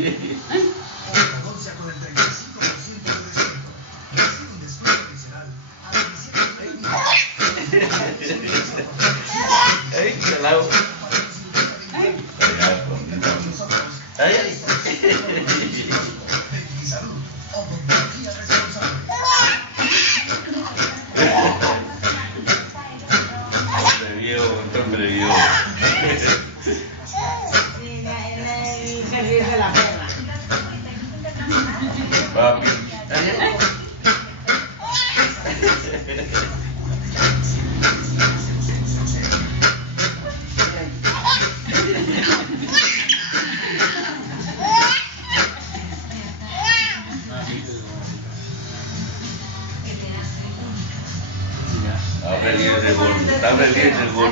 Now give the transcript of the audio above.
Ortodoncia con el 35% de descuento. Recibe un descuento adicional a 17 Ay, calado. Ay. Salud, odontología responsable. Hombre viejo. Sí, el servir de la perra. Papi. Está feliz el gol.